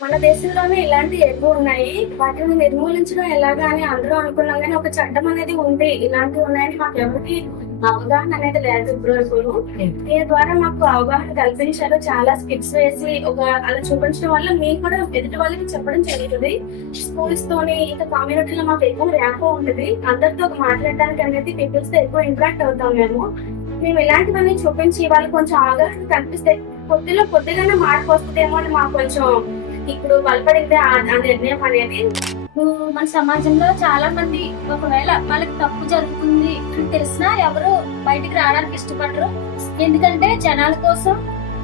మన దేశంలోనే ఇలాంటివి ఎక్కువ ఉన్నాయి. వాటిని నిర్మూలించడం ఎలాగా అని అందరూ అనుకున్నాం కానీ ఒక చట్టం అనేది ఉంది. ఇలాంటివి ఉన్నాయని మాకు ఎవరికి అవగాహన అనేది లేదు ఇప్పుడు వరకు. దీని ద్వారా మాకు అవగాహన కల్పించారు. చాలా స్కిట్స్ వేసి అలా చూపించడం వల్ల మేము కూడా ఎదుటి వాళ్ళకి చెప్పడం జరుగుతుంది. స్కూల్స్ తోని ఇంకా కమ్యూనిటీలో మాకు ఎక్కువ ర్యాంప్ ఉంటుంది. అందరితో మాట్లాడడానికి అనేది పీపుల్స్ తో ఎక్కువ ఇంటరాక్ట్ అవుతాం మేము ఇలాంటివన్నీ చూపించి వాళ్ళు కొంచెం అవగాహన కల్పిస్తే కొద్దిగానే మార్పు వస్తుందేమో అని మాకు కొంచెం ఇప్పుడు బలపడింది ఆ నిర్ణయం అనేది. మన సమాజంలో చాలా మంది ఒకవేళ వాళ్ళకి తప్పు జరుగుతుంది అని తెలిసినా ఎవరు బయటికి రావడానికి ఇష్టపడరు. ఎందుకంటే జనాల కోసం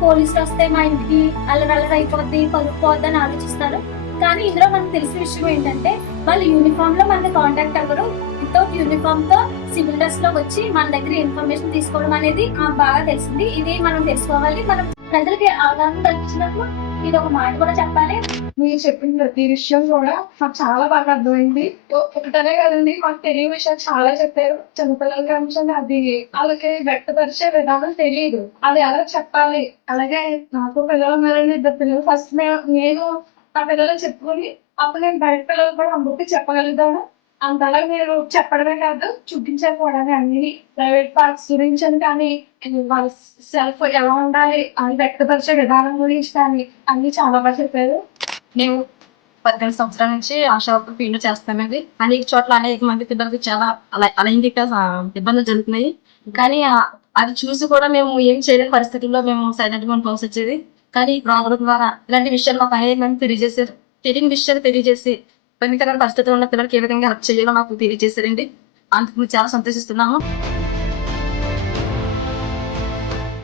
పోలీసులు వస్తే మా ఇంటికి అల్లరల్లరి అయిపోద్ది, పలుకుపోద్ది అని ఆలోచిస్తారు. కానీ ఇందులో మనకు తెలిసిన విషయం ఏంటంటే వాళ్ళు యూనిఫామ్ లో మనకి కాంటాక్ట్ అవ్వరు. వితౌట్ యూనిఫామ్ తో సివిల్ డ్రెస్ లో వచ్చి మన దగ్గర ఇన్ఫర్మేషన్ తీసుకోవడం అనేది బాగా తెలిసింది. ఇది మనం తెలుసుకోవాలి. మనం ప్రజలకి అవగాహన కల్పించినప్పుడు ఇది ఒక మాట కూడా చెప్పాలి. మీరు చెప్పిన ప్రతి విషయం కూడా మాకు చాలా బాగా అర్థమైంది. ఒకటనే కదండి, మాకు తెలియని విషయాలు చాలా చెప్పారు. చిన్నపిల్లల గురించి అది వాళ్ళకి వ్యక్తపరిచే విధానం తెలియదు, అది ఎలా చెప్పాలి. అలాగే నాకు పిల్లలు ఉన్నారండి, 2 పిల్లలు. ఫస్ట్ నేను నా పిల్లలు చెప్పుకొని అప్పుడు నేను బయట పిల్లలు కూడా అందరికీ చెప్పగలుగుతాను. అంతలా మీరు చెప్పడమే కాదు చూపించారు కూడా అన్ని ప్రైవేట్ పార్ట్స్ గురించి అని కానీ వాళ్ళ సెల్ఫ్ ఎలా ఉండాలి అని వ్యక్తపరిచే విధానం గురించి కానీ అన్ని చాలా బాగా చెప్పారు. నేను 18 సంవత్సరాల నుంచి ఆశా వర్కర్ ఫీల్డ్ చేస్తానండి. అనేక చోట్ల అనేక మంది పిల్లలకి చాలా అలైంగిక ఇబ్బందులు జరుగుతున్నాయి. కానీ అది చూసి కూడా మేము ఏం చేయలేని పరిస్థితుల్లో మేము సైలెంట్ గా ఉండాల్సి వచ్చేది. కానీ ఈ ప్రోగ్రాం ద్వారా ఇలాంటి విషయాలు మాకు అనేక మంది తెలియజేశారు. తెలియని విషయాలు తెలియజేసి ఇబ్బందికరమైన పరిస్థితుల్లో ఉన్న పిల్లలకి ఏ విధంగా హెల్ప్ చేయాలో మాకు తెలియజేశారండి. అందుకు చాలా సంతోషిస్తున్నాము.